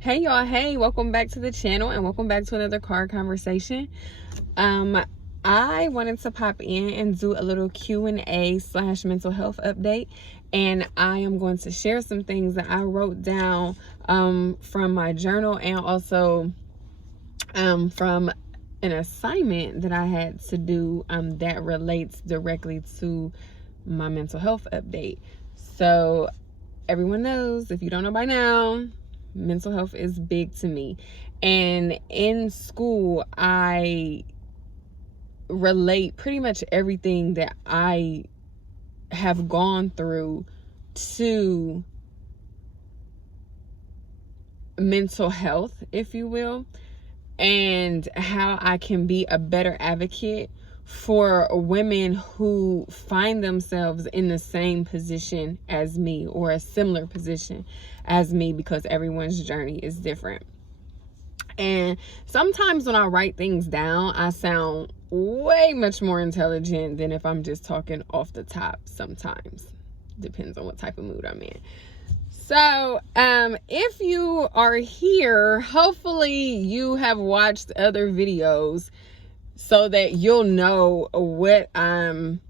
Hey y'all, hey, welcome back to the channel and welcome back to another car conversation. I wanted to pop in and do a little Q&A / mental health update, and I am going to share some things that I wrote down from my journal and also from an assignment that I had to do that relates directly to my mental health update. So everyone knows, if you don't know by now, mental health is big to me. And in school, I relate pretty much everything that I have gone through to mental health, if you will, and how I can be a better advocate for women who find themselves in the same position as me or a similar position as me, because everyone's journey is different. And sometimes when I write things down, I sound way much more intelligent than if I'm just talking off the top. Sometimes depends on what type of mood I'm in. So if you are here, hopefully you have watched other videos so that you'll know what I'm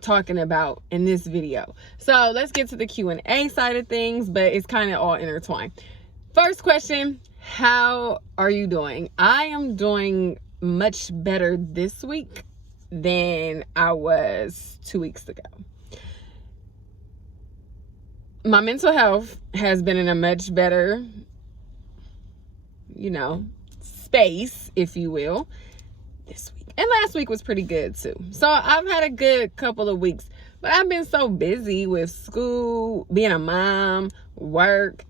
talking about in this video. So let's get to the Q&A side of things, but it's kind of all intertwined. First question, how are you doing? I am doing much better this week than I was 2 weeks ago. My mental health has been in a much better, space, if you will, this week. And last week was pretty good too. So I've had a good couple of weeks, but I've been so busy with school, being a mom, work,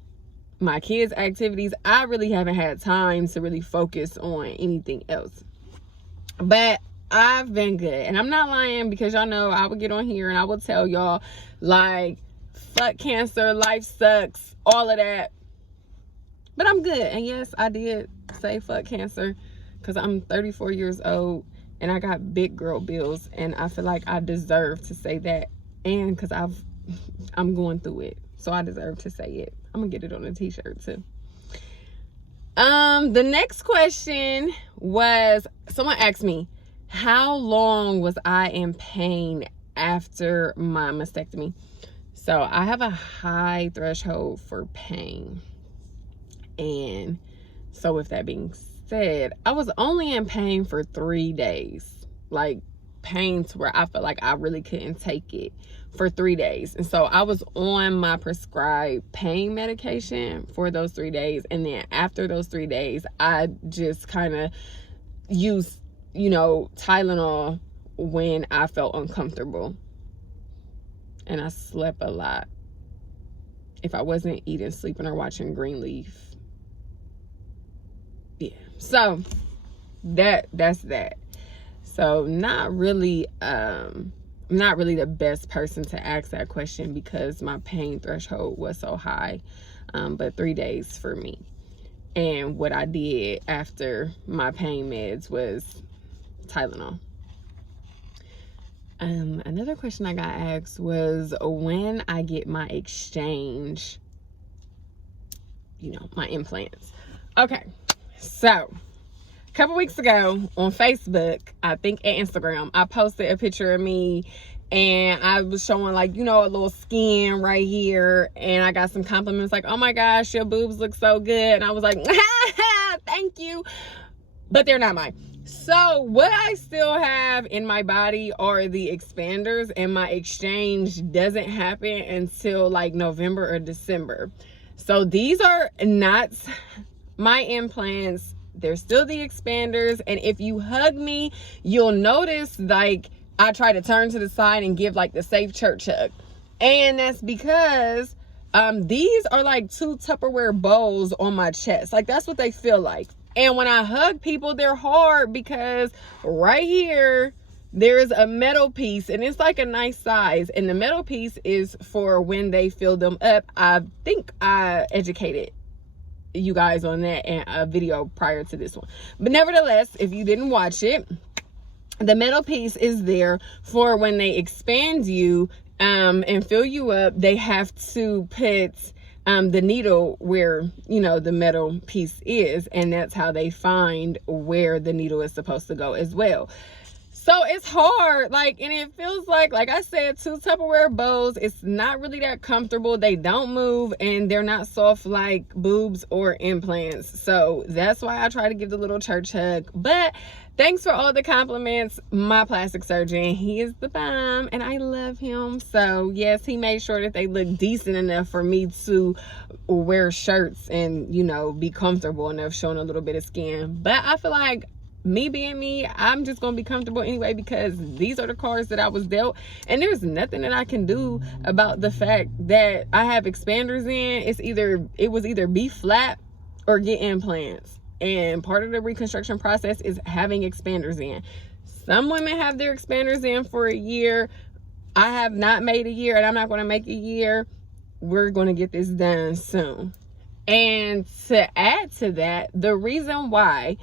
my kids' activities. I really haven't had time to really focus on anything else. But I've been good. And I'm not lying, because y'all know I would get on here and I will tell y'all, like, fuck cancer, life sucks, all of that. But I'm good. And yes, I did say fuck cancer, because I'm 34 years old and I got big girl bills, and I feel like I deserve to say that. And because I'm going through it, so I deserve to say it. I'm gonna get it on a t-shirt too. The next question was, someone asked me, how long was I in pain after my mastectomy? So I have a high threshold for pain. And so with that being said, I was only in pain for 3 days. Like, pain to where I felt like I really couldn't take it for 3 days. And so I was on my prescribed pain medication for those 3 days. And then after those 3 days, I just kind of used, Tylenol when I felt uncomfortable. And I slept a lot if I wasn't eating, sleeping, or watching Greenleaf. Yeah, so that's that. So not really the best person to ask that question, because my pain threshold was so high. But 3 days for me. And what I did after my pain meds was Tylenol. Another question I got asked was when I get my exchange, my implants. Okay, so a couple weeks ago on Facebook, I think at Instagram, I posted a picture of me, and I was showing, like, a little skin right here, and I got some compliments like, oh my gosh, your boobs look so good. And I was like, thank you, but they're not mine. So what I still have in my body are the expanders, and my exchange doesn't happen until like November or December. So these are not my implants. They're still the expanders. And if you hug me, you'll notice, like, I try to turn to the side and give like the safe church hug. And that's because these are like 2 Tupperware bowls on my chest. Like, that's what they feel like. And when I hug people, they're hard, because right here, there's a metal piece, and it's like a nice size. And the metal piece is for when they fill them up. I think I educated you guys on that in a video prior to this one. But nevertheless, if you didn't watch it, the metal piece is there for when they expand you and fill you up. They have to put the needle where, you know, the metal piece is, and that's how they find where the needle is supposed to go as well. So it's hard, like, and it feels like I said, 2 Tupperware bows, it's not really that comfortable. They don't move, and they're not soft like boobs or implants. So that's why I try to give the little church hug. But thanks for all the compliments. My plastic surgeon, he is the bomb, and I love him. So yes, he made sure that they look decent enough for me to wear shirts and, you know, be comfortable enough showing a little bit of skin. But I feel like, me being me, I'm just gonna be comfortable anyway, because these are the cards that I was dealt, and there's nothing that I can do about the fact that I have expanders in. It was either be flat or get implants, and part of the reconstruction process is having expanders in. Some women have their expanders in for a year. I have not made a year, and I'm not going to make a year. We're going to get this done soon. And to add to that, the reason why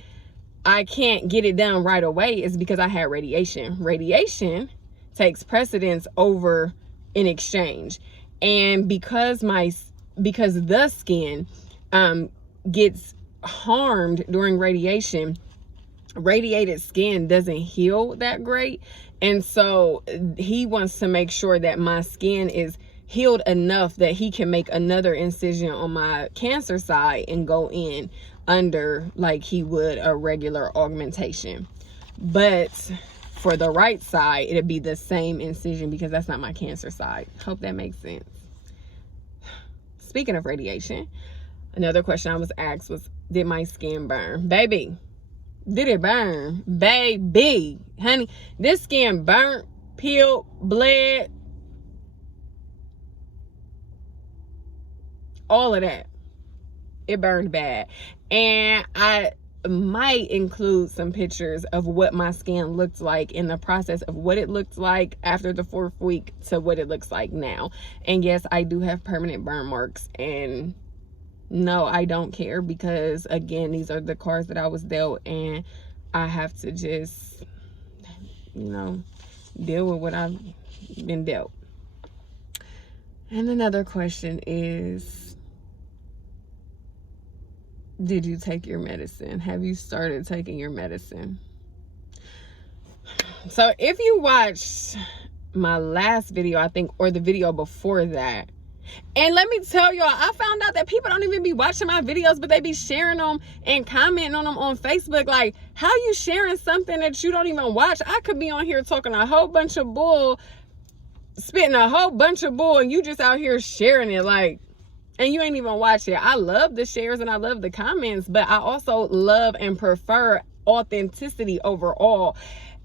I can't get it done right away is because I had radiation. Radiation takes precedence over an exchange. And because the skin gets harmed during radiation, radiated skin doesn't heal that great. And so he wants to make sure that my skin is healed enough that he can make another incision on my cancer side and go in under like he would a regular augmentation. But for the right side, it'd be the same incision because that's not my cancer side. Hope that makes sense. Speaking of radiation, another question I was asked was, did my skin burn? Baby, did it burn? Baby, honey, this skin burnt, peeled, bled, all of that. It burned bad. And I might include some pictures of what my skin looked like in the process of what it looked like after the 4th week to what it looks like now. And yes, I do have permanent burn marks, and no, I don't care, because again, these are the cards that I was dealt, and I have to just, you know, deal with what I've been dealt. And another question is, did you take your medicine? Have you started taking your medicine? So if you watched my last video, I think, or the video before that, and let me tell y'all, I found out that people don't even be watching my videos, but they be sharing them and commenting on them on Facebook. Like, how you sharing something that you don't even watch? I could be on here talking a whole bunch of bull, spitting a whole bunch of bull, and you just out here sharing it, like, and you ain't even watch it. I love the shares and I love the comments, but I also love and prefer authenticity overall.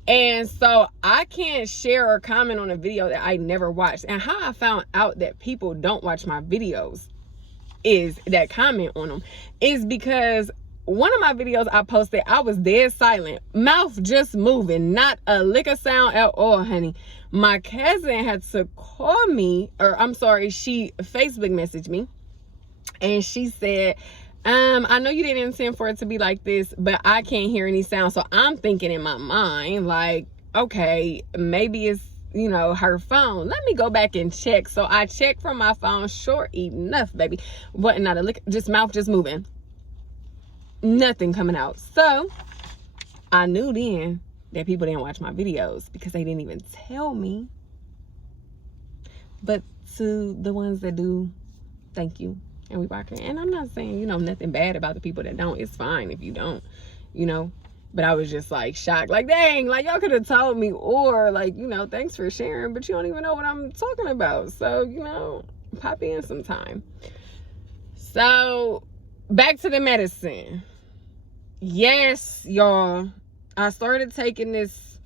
And so I can't share or comment on a video that I never watched. And how I found out that people don't watch my videos is that comment on them is because one of my videos I posted, I was dead silent, mouth just moving, not a lick of sound at all, honey. My cousin had to call me, or I'm sorry, she Facebook messaged me, and she said, I know you didn't intend for it to be like this, but I can't hear any sound. So I'm thinking in my mind, like, okay, maybe it's, you know, her phone. Let me go back and check. So I checked from my phone. Sure enough, baby, wasn't not a lick, just mouth just moving, nothing coming out. So I knew then that people didn't watch my videos because they didn't even tell me. But to the ones that do, thank you. And we rocking. And I'm not saying, you know, nothing bad about the people that don't. It's fine if you don't, you know. But I was just like shocked. Like, dang, like y'all could have told me, or like, you know, thanks for sharing, but you don't even know what I'm talking about. So, you know, pop in sometime. So back to the medicine. Yes, y'all, I started taking this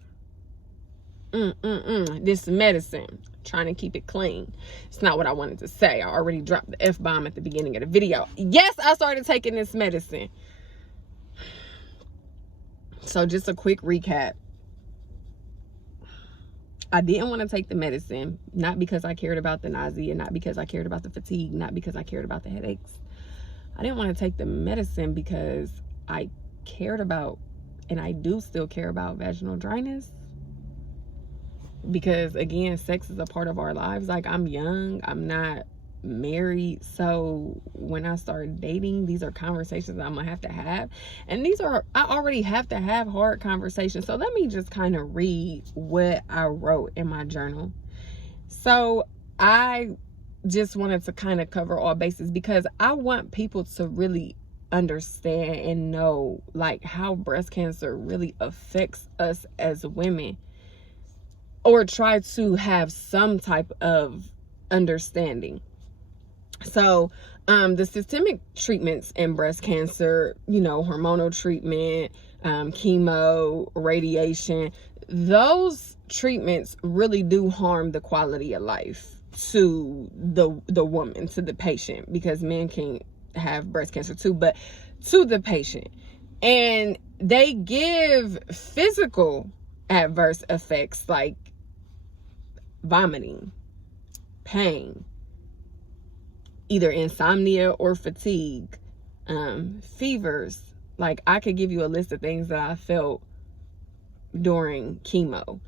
this medicine, trying to keep it clean. It's not what I wanted to say. I already dropped the F-bomb at the beginning of the video. Yes, I started taking this medicine. So just a quick recap. I didn't want to take the medicine, not because I cared about the nausea, not because I cared about the fatigue, not because I cared about the headaches. I didn't want to take the medicine because I cared about, and I do still care about, vaginal dryness. Because again, sex is a part of our lives. Like, I'm young, I'm not married, so when I start dating, these are conversations I'm gonna have to have, and I already have to have hard conversations. So let me just kind of read what I wrote in my journal. So I just wanted to kind of cover all bases, because I want people to really understand and know like how breast cancer really affects us as women, or try to have some type of understanding. So the systemic treatments in breast cancer, hormonal treatment, chemo, radiation, those treatments really do harm the quality of life to the woman, to the patient, because men can have breast cancer too, but to the patient. And they give physical adverse effects like vomiting, pain, either insomnia or fatigue, fevers. Like, I could give you a list of things that I felt during chemo.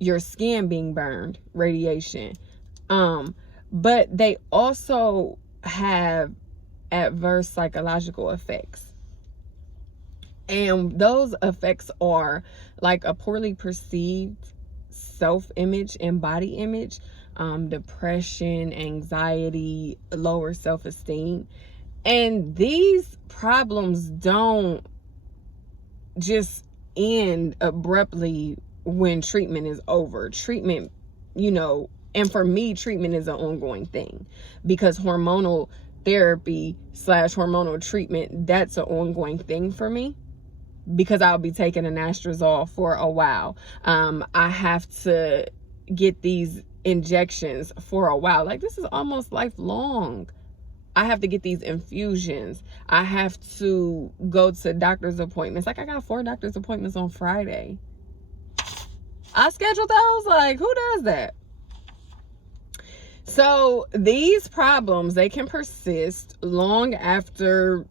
Your skin being burned, radiation. But they also have adverse psychological effects. And those effects are like a poorly perceived self-image and body image, depression, anxiety, lower self-esteem. And these problems don't just end abruptly when treatment is over. Treatment, and for me, treatment is an ongoing thing, because hormonal therapy / hormonal treatment, that's an ongoing thing for me, because I'll be taking an anastrozole for a while. I have to get these injections for a while. Like, this is almost lifelong. I have to get these infusions. I have to go to doctor's appointments. Like, I got 4 doctor's appointments on Friday. I scheduled those. Like, who does that? So these problems, they can persist long after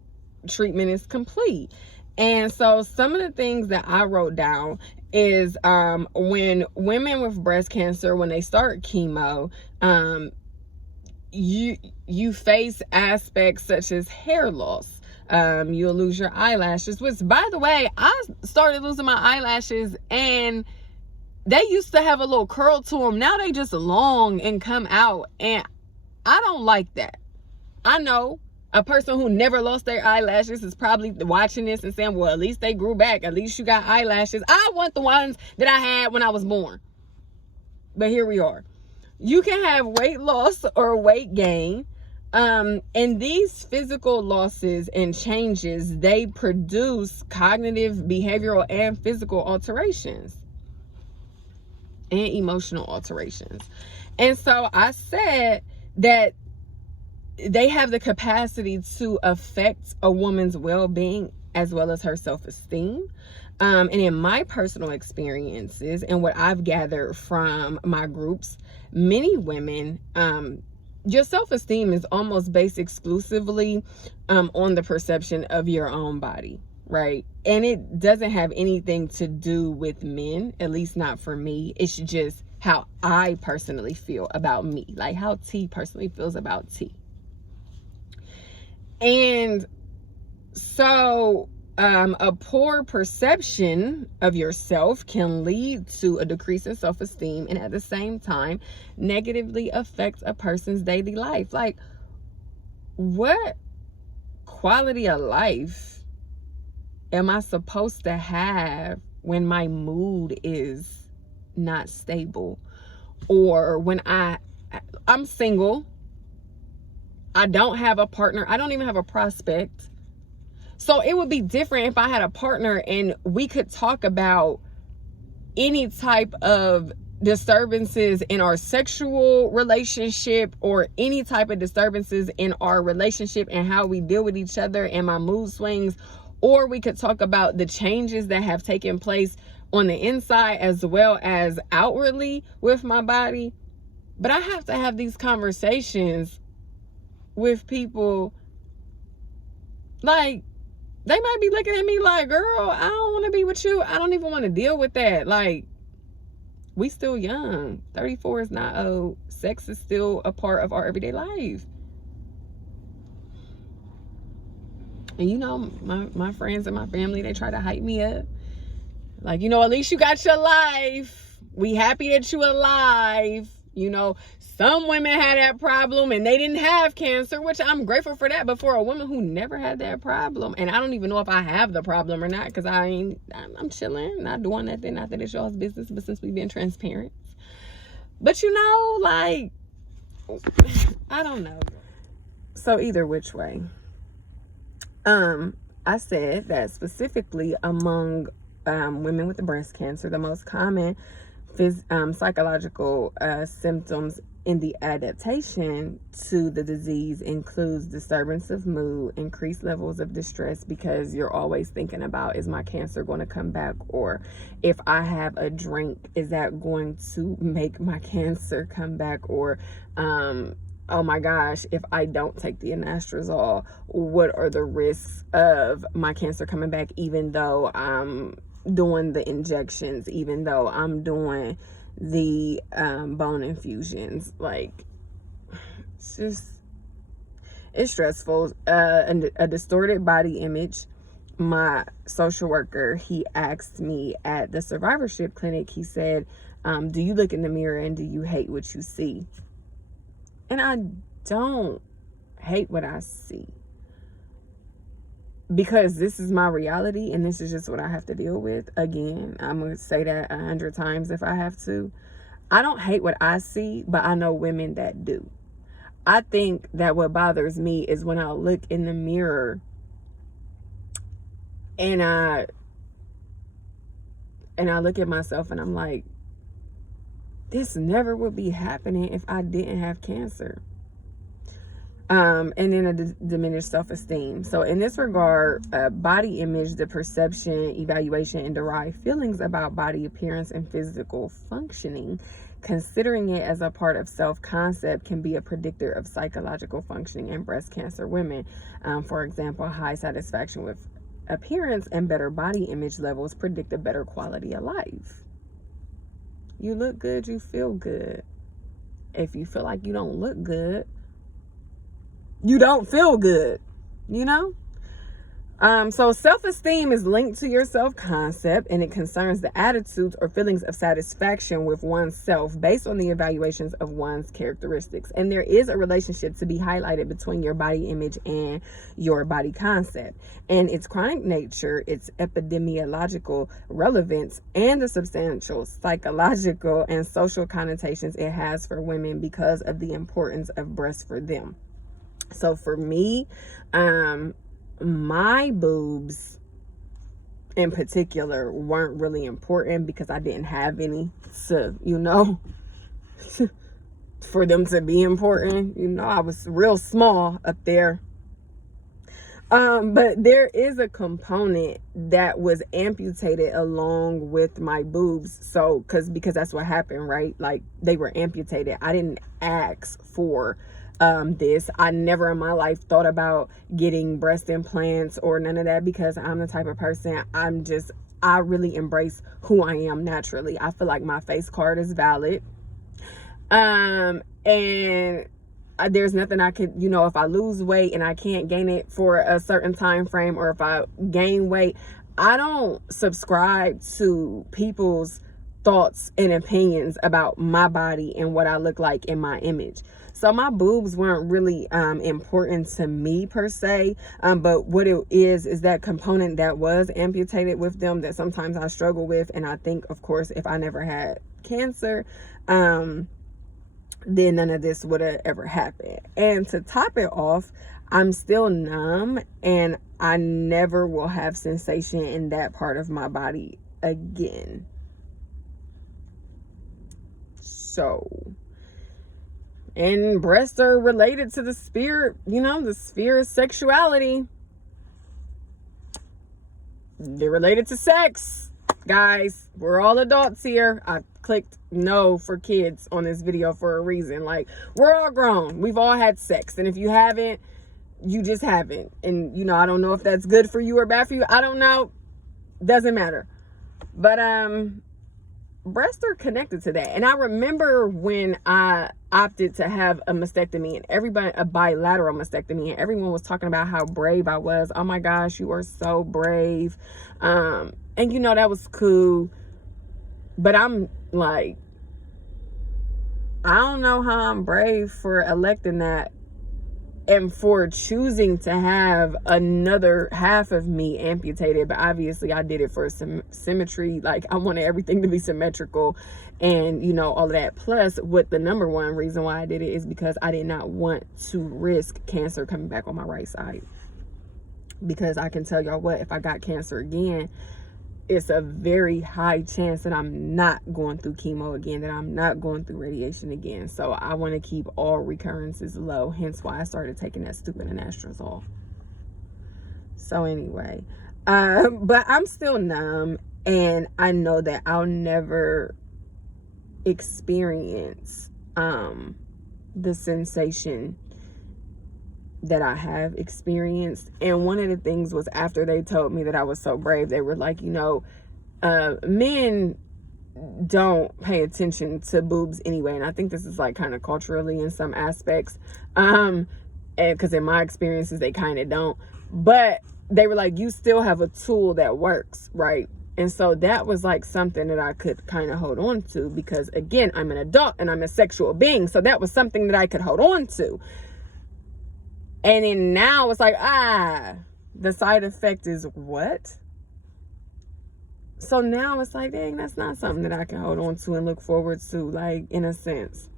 treatment is complete. And so some of the things that I wrote down is when women with breast cancer, when they start chemo, you face aspects such as hair loss. You'll lose your eyelashes, which, by the way, I started losing my eyelashes, and they used to have a little curl to them. Now they just long and come out, and I don't like that. I know a person who never lost their eyelashes is probably watching this and saying, well, at least they grew back. At least you got eyelashes. I want the ones that I had when I was born. But here we are. You can have weight loss or weight gain. And these physical losses and changes, they produce cognitive, behavioral, and physical alterations, and emotional alterations. And so I said that they have the capacity to affect a woman's well-being as well as her self-esteem. And in my personal experiences and what I've gathered from my groups, many women, your self-esteem is almost based exclusively on the perception of your own body, right? And it doesn't have anything to do with men, at least not for me. It's just how I personally feel about me, like how T personally feels about T. And so a poor perception of yourself can lead to a decrease in self-esteem, and at the same time negatively affect a person's daily life. Like, what quality of life am I supposed to have when my mood is not stable, or when I'm single, I don't have a partner, I don't even have a prospect? So it would be different if I had a partner and we could talk about any type of disturbances in our sexual relationship, or any type of disturbances in our relationship and how we deal with each other and my mood swings. Or we could talk about the changes that have taken place on the inside as well as outwardly with my body. But I have to have these conversations with people. Like, they might be looking at me like, girl, I don't want to be with you. I don't even want to deal with that. Like, we still young. 34 is not old. Sex is still a part of our everyday life. And you know, my friends and my family, they try to hype me up. Like, you know, at least you got your life. We happy that you alive. You know, some women had that problem and they didn't have cancer, which I'm grateful for that. But for a woman who never had that problem, and I don't even know if I have the problem or not, because I'm chilling, not doing nothing. Not that it's y'all's business, but since we've been transparent. But you know, like, I don't know. So either which way, I said that specifically among women with breast cancer, the most common psychological symptoms in the adaptation to the disease includes disturbance of mood, increased levels of distress, because you're always thinking about, is my cancer going to come back? Or if I have a drink, is that going to make my cancer come back? Or oh my gosh, if I don't take the anastrozole, what are the risks of my cancer coming back, even though I'm doing the injections, even though I'm doing the bone infusions? Like, it's stressful. A distorted body image. My social worker, he asked me at the survivorship clinic, he said, do you look in the mirror and do you hate what you see? And I don't hate what I see, because this is my reality and this is just what I have to deal with. Again, I'm going to say that 100 times if I have to. I don't hate what I see, but I know women that do. I think that what bothers me is when I look in the mirror and I look at myself and I'm like, this never would be happening if I didn't have cancer. And then a diminished self-esteem. So in this regard, body image, the perception, evaluation, and derived feelings about body appearance and physical functioning, considering it as a part of self-concept, can be a predictor of psychological functioning in breast cancer women. For example, high satisfaction with appearance and better body image levels predict a better quality of life. You look good, you feel good. If you feel like you don't look good, you don't feel good, you know? So self-esteem is linked to your self-concept, and it concerns the attitudes or feelings of satisfaction with oneself based on the evaluations of one's characteristics. And there is a relationship to be highlighted between your body image and your body concept, and its chronic nature, its epidemiological relevance, and the substantial psychological and social connotations it has for women because of the importance of breasts for them. So for me, my boobs in particular weren't really important because I didn't have any to, you know, for them to be important. You know, I was real small up there. But there is a component that was amputated along with my boobs. So, because that's what happened, right? Like, they were amputated. I didn't ask for this. I never in my life thought about getting breast implants or none of that, because I'm the type of person, I really embrace who I am naturally. I feel like my face card is valid. And there's nothing I could, you know, if I lose weight and I can't gain it for a certain time frame, or if I gain weight, I don't subscribe to people's thoughts and opinions about my body and what I look like in my image. So my boobs weren't really important to me per se, but what it is that component that was amputated with them that sometimes I struggle with. And I think, of course, if I never had cancer, then none of this would have ever happened. And to top it off, I'm still numb, and I never will have sensation in that part of my body again. So, and breasts are related to the spirit, you know, the sphere of sexuality. They're related to sex. Guys, we're all adults here. I clicked no for kids on this video for a reason. Like, we're all grown. We've all had sex. And if you haven't, you just haven't. And, you know, I don't know if that's good for you or bad for you. I don't know. Doesn't matter. But, breasts are connected to that. And I remember when I opted to have a mastectomy, and everybody, a bilateral mastectomy, and everyone was talking about how brave I was. Oh my gosh, you are so brave. And you know, that was cool. But I'm like, I don't know how I'm brave for electing that and for choosing to have another half of me amputated. But obviously I did it for some symmetry. Like, I wanted everything to be symmetrical and, you know, all of that. Plus, what the number one reason why I did it is because I did not want to risk cancer coming back on my right side. Because I can tell y'all what, if I got cancer again, it's a very high chance that I'm not going through chemo again, that I'm not going through radiation again. So I want to keep all recurrences low, hence why I started taking that stupid anastrozole. So anyway, but I'm still numb, and I know that I'll never experience the sensation that I have experienced. And one of the things was, after they told me that I was so brave, they were like, you know, men don't pay attention to boobs anyway. And I think this is like kind of culturally in some aspects, and because in my experiences they kind of don't. But they were like, you still have a tool that works, right? And so that was like something that I could kind of hold on to, because again, I'm an adult and I'm a sexual being, so that was something that I could hold on to. And then now it's like, the side effect is what? So now it's like, dang, that's not something that I can hold on to and look forward to, like, in a sense.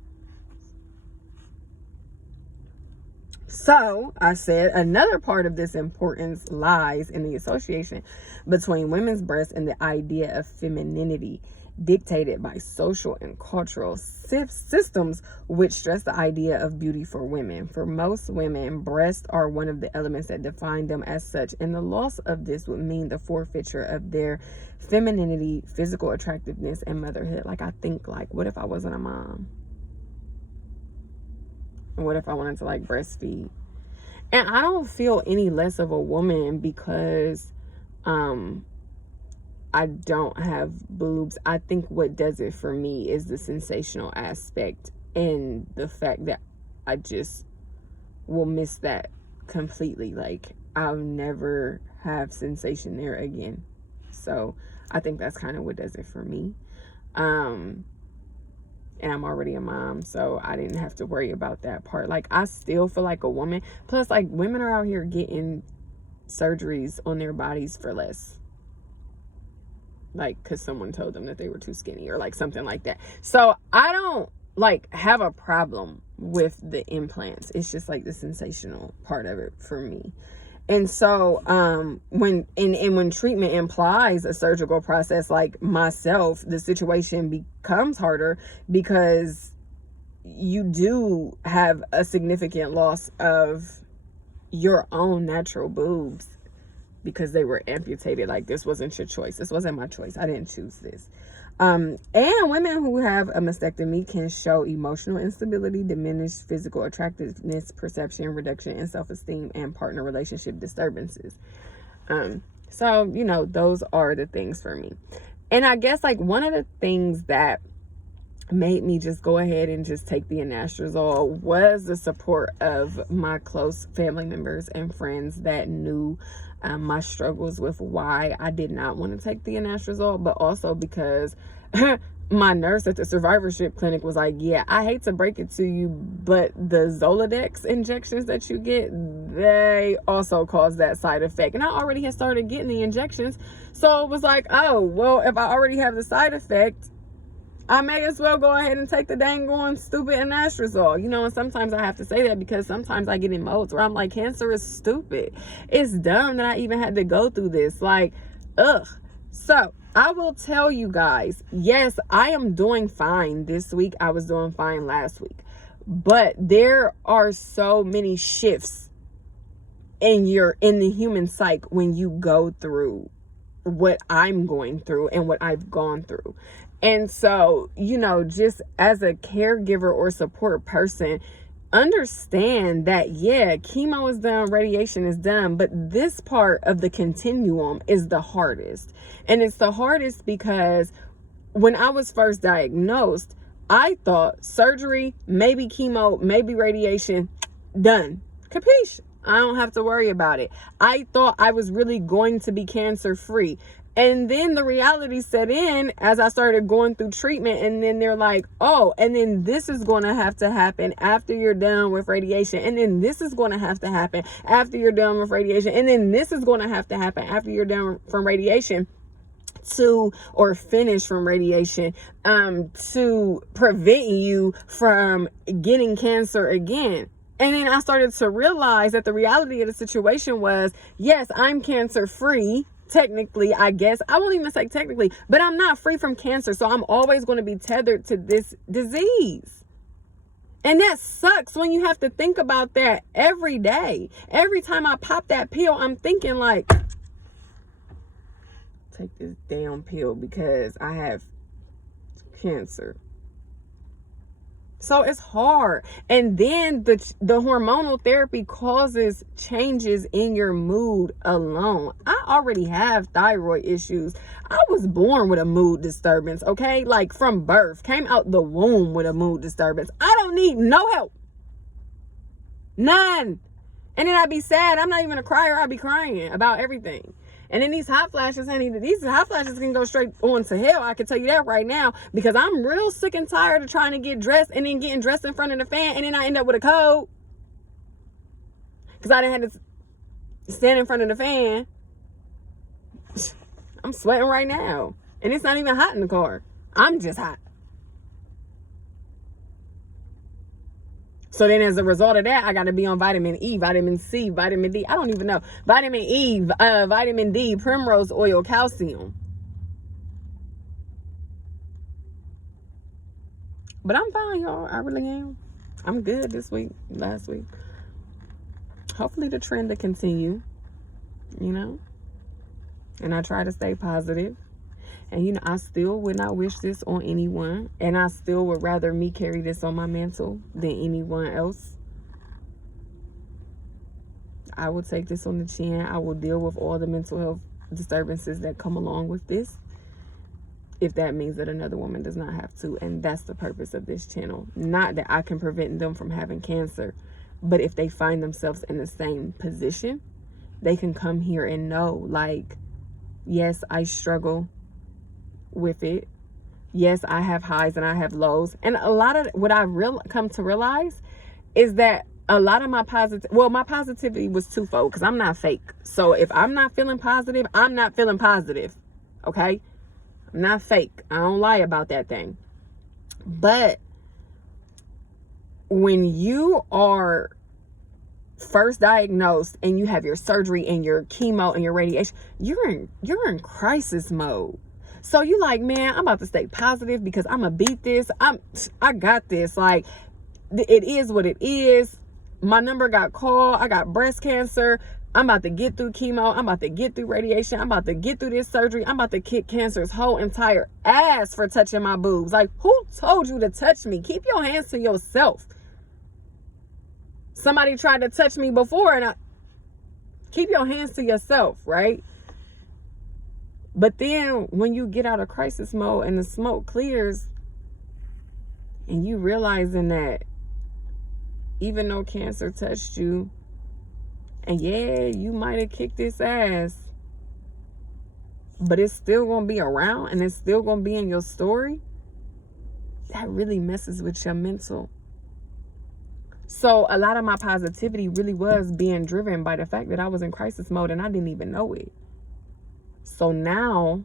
So I said another part of this importance lies in the association between women's breasts and the idea of femininity, dictated by social and cultural systems which stress the idea of beauty for women. For most women, breasts are one of the elements that define them as such, and the loss of this would mean the forfeiture of their femininity, physical attractiveness, and motherhood. Like, I think, like, what if I wasn't a mom? What if I wanted to, like, breastfeed? And I don't feel any less of a woman because I don't have boobs. I think what does it for me is the sensational aspect, and the fact that I just will miss that completely. Like, I'll never have sensation there again. So I think that's kind of what does it for me. And I'm already a mom, so I didn't have to worry about that part. Like, I still feel like a woman. Plus, like, women are out here getting surgeries on their bodies for less. Like, because someone told them that they were too skinny or, like, something like that. So I don't, like, have a problem with the implants. It's just, like, the sensational part of it for me. And so when treatment implies a surgical process, like myself, the situation becomes harder, because you do have a significant loss of your own natural boobs because they were amputated. Like, this wasn't your choice. This wasn't my choice. I didn't choose this. And women who have a mastectomy can show emotional instability, diminished physical attractiveness, perception, reduction in self-esteem, and partner relationship disturbances. So, you know, those are the things for me. And I guess, like, one of the things that made me just go ahead and just take the anastrozole was the support of my close family members and friends that knew my struggles with why I did not want to take the anastrozole, but also because my nurse at the survivorship clinic was like, yeah, I hate to break it to you, but the Zoladex injections that you get, they also cause that side effect. And I already had started getting the injections, so it was like, oh, well, if I already have the side effect, I may as well go ahead and take the dang on stupid anastrozole, you know. And sometimes I have to say that because sometimes I get in modes where I'm like, cancer is stupid. It's dumb that I even had to go through this. Like, ugh. So I will tell you guys, yes, I am doing fine this week. I was doing fine last week. But there are so many shifts in the human psyche when you go through what I'm going through and what I've gone through. And so, you know, just as a caregiver or support person, understand that, yeah, chemo is done, radiation is done, but this part of the continuum is the hardest. And it's the hardest because when I was first diagnosed, I thought surgery, maybe chemo, maybe radiation, done. Capiche? I don't have to worry about it. I thought I was really going to be cancer free. And then the reality set in as I started going through treatment, and then they're like, oh, and then this is going to have to happen after you're done with radiation. And then this is going to have to happen after you're done with radiation. And then this is going to have to happen after you're done from radiation or finish from radiation, to prevent you from getting cancer again. And then I started to realize that the reality of the situation was, yes, I'm cancer free. Technically, I guess. I won't even say technically, but I'm not free from cancer. So I'm always going to be tethered to this disease. And that sucks when you have to think about that every day. Every time I pop that pill, I'm thinking like, take this damn pill because I have cancer. So it's hard. And then the hormonal therapy causes changes in your mood alone. I already have thyroid issues. I was born with a mood disturbance, okay? Like from birth, came out the womb with a mood disturbance. I don't need no help. None. And then I'd be sad. I'm not even a crier. I'd be crying about everything. And then these hot flashes, honey, these hot flashes can go straight on to hell. I can tell you that right now, because I'm real sick and tired of trying to get dressed and then getting dressed in front of the fan, and then I end up with a cold because I didn't have to stand in front of the fan. I'm sweating right now, and it's not even hot in the car. I'm just hot. So then as a result of that, I got to be on vitamin E, vitamin C, vitamin D. I don't even know. Vitamin E, vitamin D, primrose oil, calcium. But I'm fine, y'all. I really am. I'm good this week, last week. Hopefully the trend will continue, you know. And I try to stay positive. And, you know, I still would not wish this on anyone. And I still would rather me carry this on my mental than anyone else. I will take this on the chin. I will deal with all the mental health disturbances that come along with this, if that means that another woman does not have to. And that's the purpose of this channel. Not that I can prevent them from having cancer, but if they find themselves in the same position, they can come here and know, like, yes, I struggle with it. Yes, I have highs and I have lows. And a lot of what I come to realize is that a lot of my positivity was twofold, because I'm not fake. So if I'm not feeling positive, I'm not feeling positive. Okay? I'm not fake. I don't lie about that thing. But when you are first diagnosed and you have your surgery and your chemo and your radiation, you're in crisis mode. So you like, man, I'm about to stay positive because I'm gonna beat this. I got this. Like, it is what it is. My number got called. I got breast cancer. I'm about to get through chemo. I'm about to get through radiation. I'm about to get through this surgery. I'm about to kick cancer's whole entire ass for touching my boobs. Like, who told you to touch me? Keep your hands to yourself. Somebody tried to touch me before, and keep your hands to yourself, right? But then when you get out of crisis mode and the smoke clears, and you realizing that even though cancer touched you, and yeah, you might have kicked its ass, but it's still going to be around and it's still going to be in your story, that really messes with your mental. So a lot of my positivity really was being driven by the fact that I was in crisis mode and I didn't even know it. So now,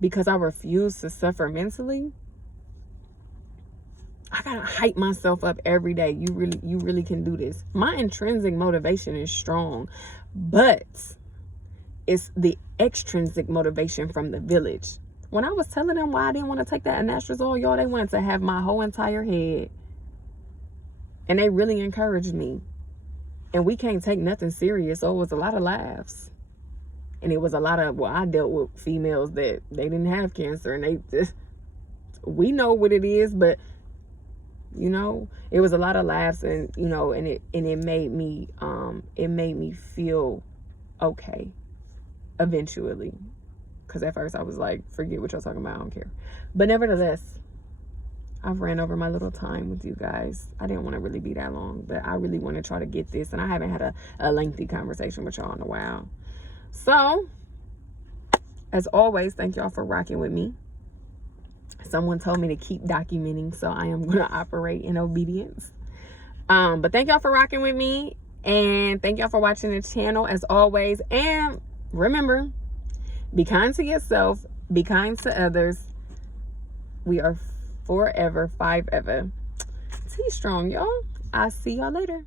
because I refuse to suffer mentally, I gotta hype myself up every day. You really can do this. My intrinsic motivation is strong, but it's the extrinsic motivation from the village. When I was telling them why I didn't want to take that anastrozole, y'all, they wanted to have my whole entire head. And they really encouraged me. And we can't take nothing serious, so it was a lot of laughs. And it was a lot of, I dealt with females that they didn't have cancer, and they just, we know what it is, but you know, it was a lot of laughs, and you know, and it made me feel okay eventually, Because at first I was like, forget what y'all talking about, I don't care. But nevertheless, I've ran over my little time with you guys. I didn't want to really be that long, but I really want to try to get this. And I haven't had a lengthy conversation with y'all in a while. So, as always, thank y'all for rocking with me. Someone told me to keep documenting, so I am going to operate in obedience. But thank y'all for rocking with me. And thank y'all for watching the channel, as always. And remember, be kind to yourself. Be kind to others. We are forever, 5 ever. T strong, y'all. I'll see y'all later.